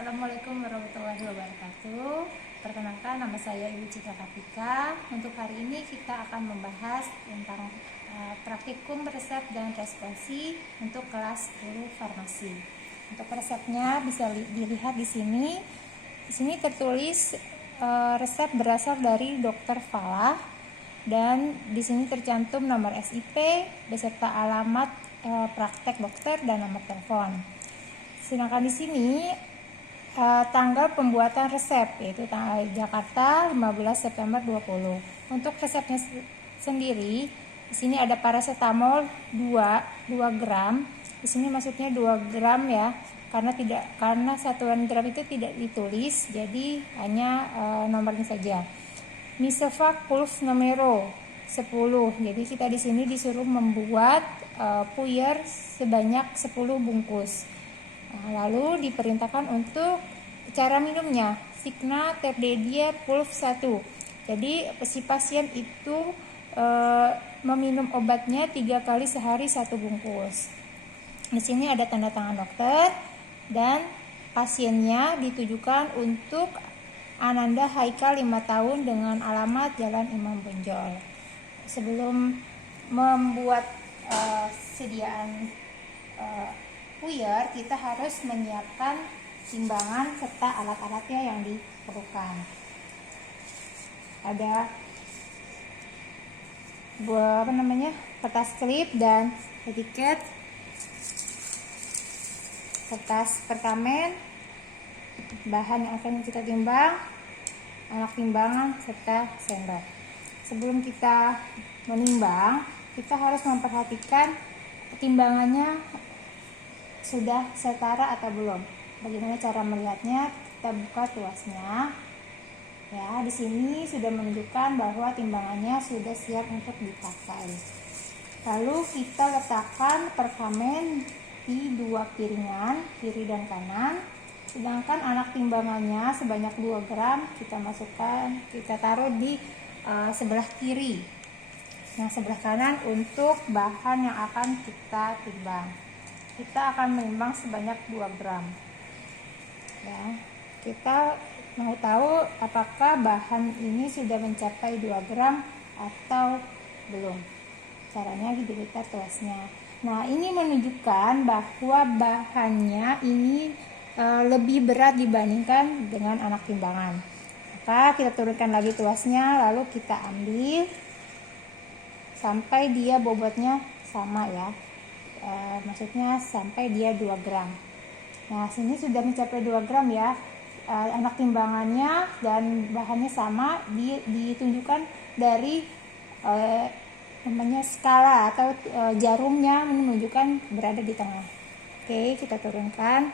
Assalamualaikum warahmatullahi wabarakatuh. Perkenalkan, nama saya Ibu Cika Kartika. Untuk hari ini kita akan membahas tentang praktikum resep dan responsi untuk kelas 10 farmasi. Untuk resepnya bisa dilihat di sini. Di sini tertulis resep berasal dari Dr. Falah, dan di sini tercantum nomor SIP beserta alamat praktek dokter dan nomor telepon. Sedangkan di sini tanggal pembuatan resep, yaitu tanggal Jakarta 15 September 20. Untuk resepnya sendiri, di sini ada paracetamol 2 gram. Di sini maksudnya 2 gram ya, karena satuan gram itu tidak ditulis, jadi hanya nomornya saja. Misovac Pulse Numero 10. Jadi kita di sini disuruh membuat puyer sebanyak 10 bungkus. Lalu diperintahkan untuk cara minumnya, Cigna Terdedia Pulse 1. Jadi si pasien itu meminum obatnya 3 kali sehari 1 bungkus. Di sini ada tanda tangan dokter dan pasiennya ditujukan untuk Ananda Haikal 5 tahun dengan alamat Jalan Imam Bonjol. Sebelum membuat sediaan puyer, kita harus menyiapkan timbangan serta alat-alatnya yang diperlukan. Ada kertas klip dan etiket, kertas perkamen, bahan yang akan kita timbang, alat timbangan serta sendok. Sebelum kita menimbang, kita harus memperhatikan timbangannya sudah setara atau belum. Bagaimana cara melihatnya? Kita buka tuasnya. Ya, di sini sudah menunjukkan bahwa timbangannya sudah siap untuk dipakai. Lalu kita letakkan perkamen di 2 piringan, kiri dan kanan. Sedangkan anak timbangannya sebanyak 2 gram kita taruh di sebelah kiri. Yang sebelah kanan untuk bahan yang akan kita timbang. Kita akan menimbang sebanyak 2 gram. Ya, kita mau tahu apakah bahan ini sudah mencapai 2 gram atau belum. Caranya dilihat tuasnya. Nah, ini menunjukkan bahwa bahannya ini lebih berat dibandingkan dengan anak timbangan. Maka kita turunkan lagi tuasnya, lalu kita ambil sampai dia bobotnya sama ya. Maksudnya sampai dia 2 gram. Nah, sini sudah mencapai 2 gram ya. Anak timbangannya dan bahannya sama, ditunjukkan dari skala atau jarumnya menunjukkan berada di tengah. Oke, kita turunkan.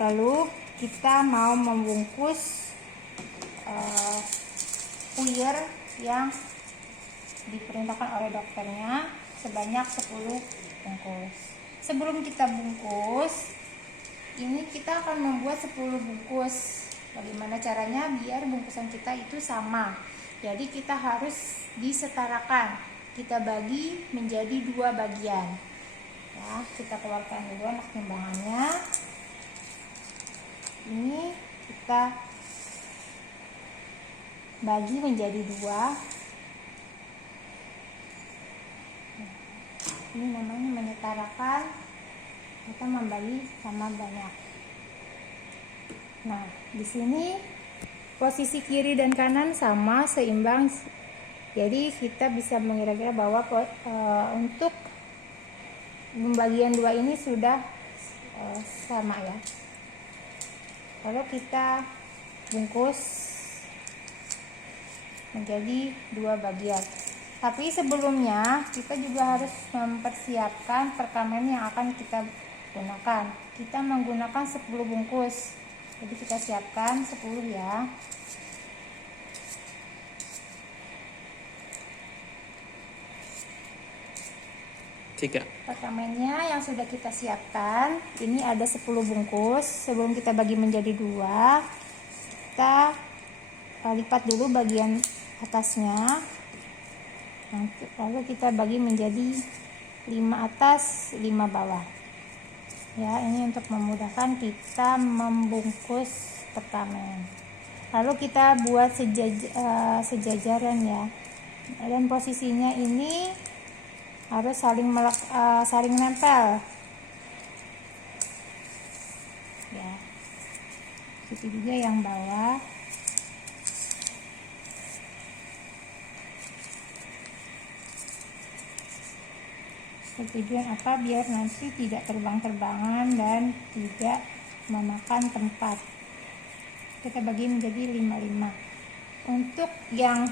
Lalu kita mau membungkus puyer yang diperintahkan oleh dokternya sebanyak 10 bungkus. Sebelum kita bungkus, ini kita akan membuat 10 bungkus. Bagaimana caranya biar bungkusan kita itu sama? Jadi kita harus disetarakan. Kita bagi menjadi 2 bagian. Ya, kita keluarkan dulu anak timbangannya. Ini kita bagi menjadi 2. Ini namanya menyetarakan, kita membagi sama banyak. Nah, di sini posisi kiri dan kanan sama, seimbang. Jadi kita bisa mengira-kira bahwa untuk pembagian 2 ini sudah sama ya. Lalu kita bungkus menjadi 2 bagian. Tapi sebelumnya kita juga harus mempersiapkan perkamen yang akan kita gunakan. Kita menggunakan 10 bungkus. Jadi kita siapkan 10 ya. Perkamennya yang sudah kita siapkan, ini ada 10 bungkus. Sebelum kita bagi menjadi 2, kita lipat dulu bagian atasnya. Lalu kita bagi menjadi 5 atas 5 bawah. Ya, ini untuk memudahkan kita membungkus perkamen. Lalu kita buat sejajaran ya. Dan posisinya ini harus saling nempel. Ya. Itu juga yang bawah. Tujuan apa? Biar nanti tidak terbang-terbangan dan tidak memakan tempat. Kita bagi menjadi 5-5. Untuk yang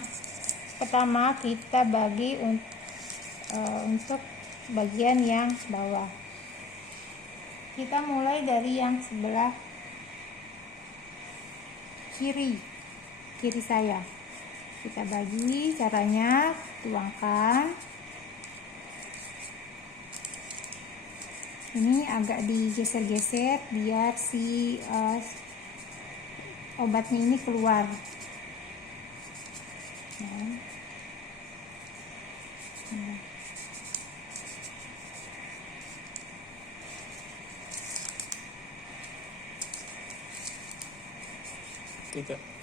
pertama kita bagi untuk bagian yang bawah. Kita mulai dari yang sebelah kiri saya. Kita bagi, caranya tuangkan. Ini agak digeser-geser biar si obatnya ini keluar.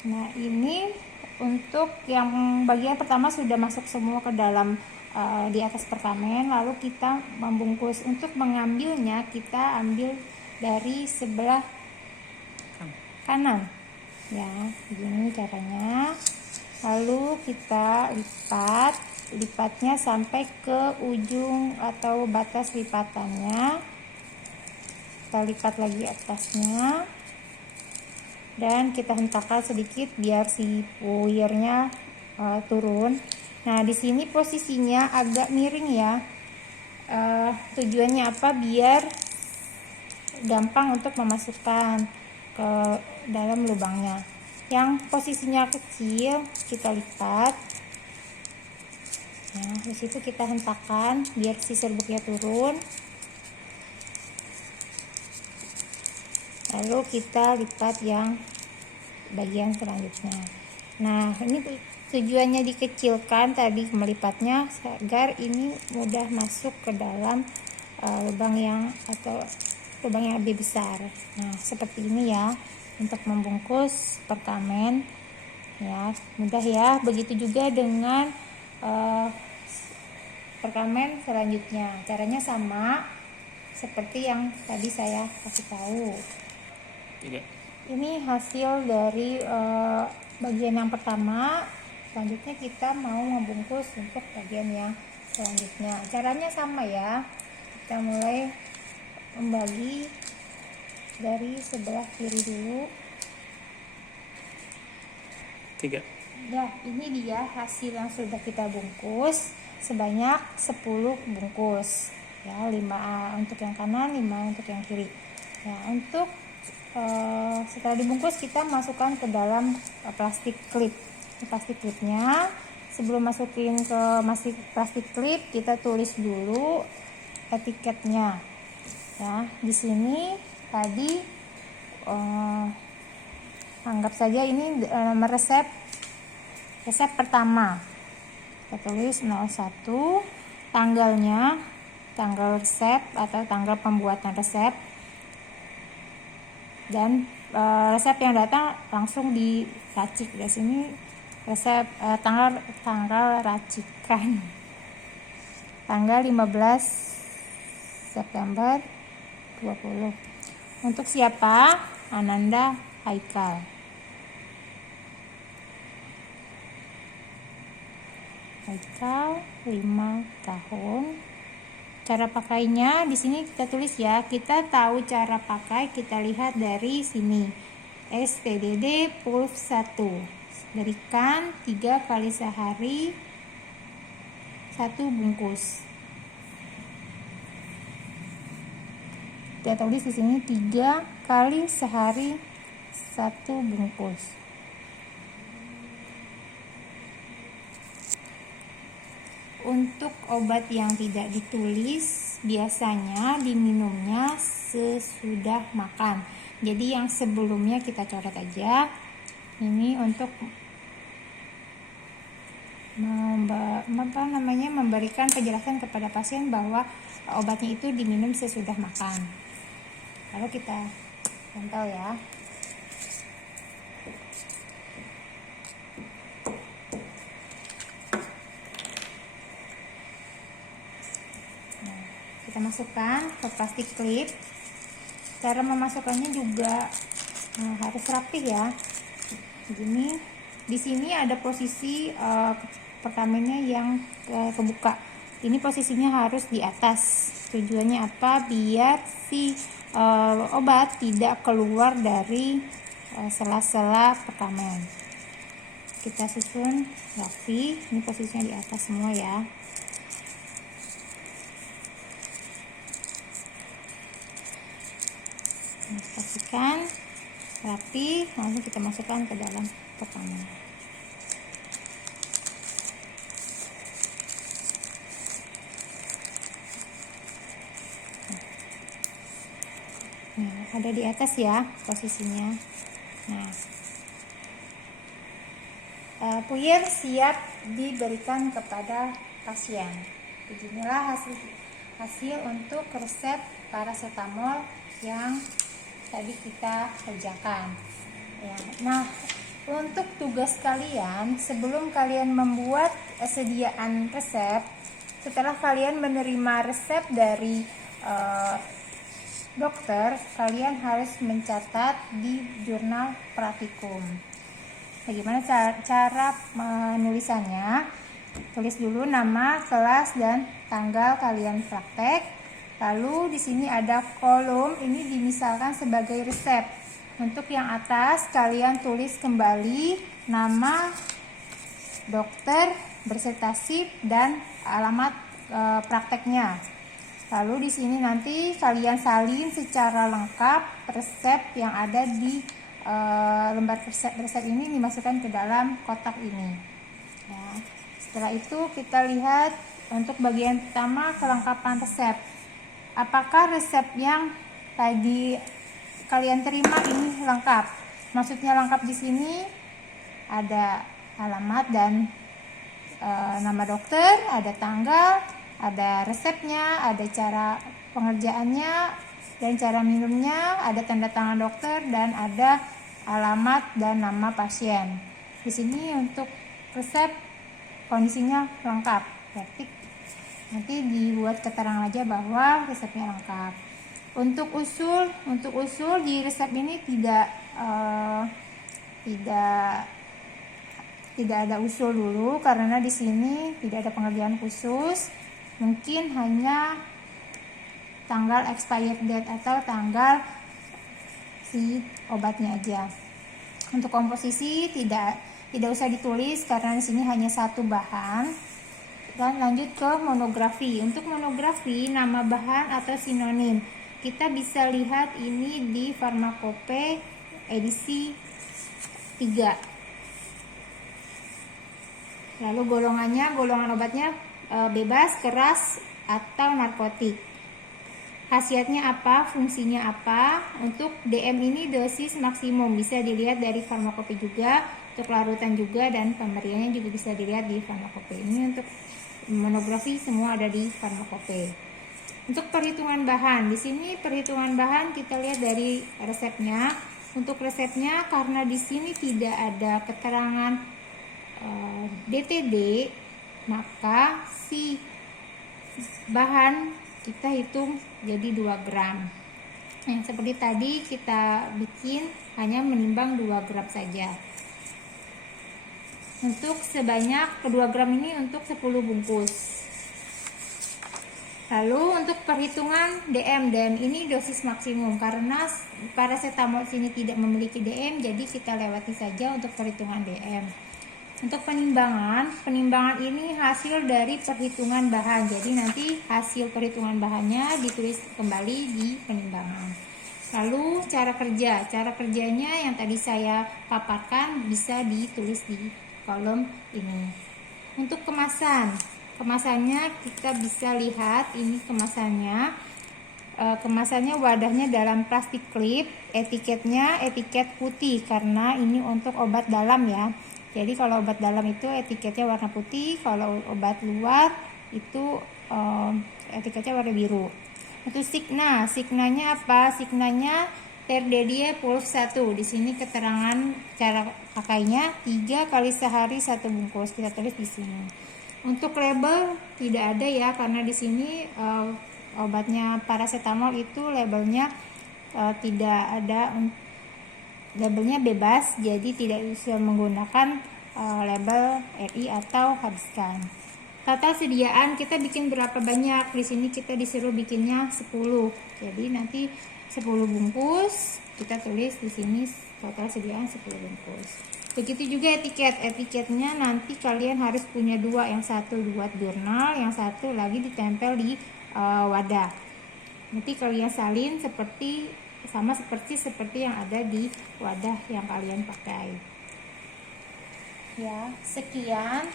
Nah, ini untuk yang bagian pertama sudah masuk semua ke dalam di atas perkamen. Lalu kita membungkus. Untuk mengambilnya kita ambil dari sebelah kanan ya, begini caranya. Lalu kita lipatnya sampai ke ujung atau batas lipatannya. Kita lipat lagi atasnya dan kita hentakkan sedikit biar si puirnya turun. Nah, di sini posisinya agak miring ya. Tujuannya apa? Biar gampang untuk memasukkan ke dalam lubangnya. Yang posisinya kecil kita lipat. Nah, di situ kita hentakkan biar si serbuknya turun. Lalu kita lipat yang bagian selanjutnya. Nah, ini tujuannya dikecilkan tadi melipatnya agar ini mudah masuk ke dalam lubang yang lebih besar. Nah, seperti ini ya untuk membungkus perkamen ya, mudah ya. Begitu juga dengan perkamen selanjutnya, caranya sama seperti yang tadi saya kasih tahu. Ini hasil dari bagian yang pertama. Selanjutnya kita mau membungkus untuk bagian yang selanjutnya. Caranya sama ya. Kita mulai membagi dari sebelah kiri dulu. Ya, ini dia hasil yang sudah kita bungkus sebanyak 10 bungkus. Ya, 5 untuk yang kanan, 5 untuk yang kiri. Ya, untuk setelah dibungkus kita masukkan ke dalam plastik klip. Plastik klipnya, sebelum masukin ke plastik klip kita tulis dulu etiketnya ya. Di sini tadi anggap saja ini nomor resep pertama, kita tulis 01, tanggalnya, tanggal resep atau tanggal pembuatan resep, dan resep yang datang langsung diracik. Di sini resep tanggal racikan tanggal 15 September 20. Untuk siapa? Ananda Haikal. Haikal 5 tahun. Cara pakainya di sini kita tulis ya. Kita tahu cara pakai, kita lihat dari sini. STDD Pulf 1. Berikan 3 kali sehari 1 bungkus. Kita tulis di sini 3 kali sehari 1 bungkus. Untuk obat yang tidak ditulis biasanya diminumnya sesudah makan. Jadi yang sebelumnya kita coret aja. Ini untuk memberikan penjelasan kepada pasien bahwa obatnya itu diminum sesudah makan. Lalu kita tempel ya. Nah, kita masukkan ke plastik klip. Cara memasukkannya juga harus rapih ya. Begini, di sini ada posisi pertamanya yang kebuka. Ini posisinya harus di atas. Tujuannya apa? Biar si obat tidak keluar dari sela-sela perkamen. Kita susun rapi. Ini posisinya di atas semua ya. Pastikan rapi, lalu kita masukkan ke dalam perkamen. Nah, ada di atas ya posisinya. Nah, puyer siap diberikan kepada pasien. Beginilah hasil untuk resep paracetamol yang tadi kita kerjakan ya. Nah, untuk tugas kalian sebelum kalian membuat sediaan resep, setelah kalian menerima resep dari dokter, kalian harus mencatat di jurnal praktikum. Bagaimana cara menulisannya? Tulis dulu nama, kelas, dan tanggal kalian praktek. Lalu di sini ada kolom, ini dimisalkan sebagai resep. Untuk yang atas kalian tulis kembali nama dokter beserta sip dan alamat prakteknya. Lalu di sini nanti kalian salin secara lengkap resep yang ada di lembar resep ini, dimasukkan ke dalam kotak ini. Ya. Setelah itu kita lihat untuk bagian pertama, kelengkapan resep. Apakah resep yang tadi kalian terima ini lengkap? Maksudnya lengkap di sini ada alamat dan nama dokter, ada tanggal, ada resepnya, ada cara pengerjaannya dan cara minumnya, ada tanda tangan dokter, dan ada alamat dan nama pasien. Di sini untuk resep kondisinya lengkap. Berarti nanti dibuat keterangan aja bahwa resepnya lengkap. Untuk usul di resep ini tidak ada usul dulu, karena di sini tidak ada pengerjaan khusus. Mungkin hanya tanggal expired date atau tanggal si obatnya aja. Untuk komposisi tidak usah ditulis karena di sini hanya satu bahan. Dan lanjut ke monografi. Untuk monografi, nama bahan atau sinonim kita bisa lihat ini di Farmakope edisi 3. Lalu golongan obatnya bebas, keras, atau narkotik. Khasiatnya apa, fungsinya apa. Untuk DM ini dosis maksimum bisa dilihat dari Farmakope juga. Untuk larutan juga, dan pemberiannya juga bisa dilihat di Farmakope. Ini untuk monografi semua ada di Farmakope. Untuk perhitungan bahan, di sini perhitungan bahan kita lihat dari resepnya. Untuk resepnya, karena di sini tidak ada keterangan DTD, maka si bahan kita hitung jadi 2 gram. Yang seperti tadi kita bikin hanya menimbang 2 gram saja. Untuk sebanyak 2 gram ini untuk 10 bungkus. Lalu untuk perhitungan DM ini dosis maksimum, karena paracetamol sini tidak memiliki DM, jadi kita lewati saja untuk perhitungan DM. Untuk penimbangan ini hasil dari perhitungan bahan, jadi nanti hasil perhitungan bahannya ditulis kembali di penimbangan. Lalu cara kerjanya yang tadi saya paparkan bisa ditulis di kolom ini. Untuk kemasannya kita bisa lihat ini kemasannya. Kemasannya wadahnya dalam plastik klip, etiketnya etiket putih karena ini untuk obat dalam ya. Jadi kalau obat dalam itu etiketnya warna putih, kalau obat luar itu etiketnya warna biru. Untuk signanya apa? Signanya tersedia pulsa 1. Di sini keterangan cara pakainya 3 kali sehari 1 bungkus. Kita tulis di sini. Untuk label tidak ada ya, karena di sini obatnya paracetamol itu labelnya tidak ada, labelnya bebas, jadi tidak bisa menggunakan label RI atau habiskan. Total sediaan kita bikin berapa banyak? Di sini kita disuruh bikinnya 10. Jadi nanti 10 bungkus kita tulis di sini total sediaan 10 bungkus. Begitu juga etiket. Etiketnya nanti kalian harus punya 2, yang satu buat jurnal, yang satu lagi ditempel di wadah. Nanti kalian salin sama seperti yang ada di wadah yang kalian pakai. Ya, sekian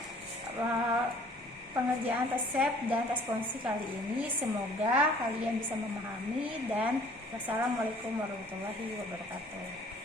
pengerjaan resep dan responsi kali ini. Semoga kalian bisa memahami, dan wassalamualaikum warahmatullahi wabarakatuh.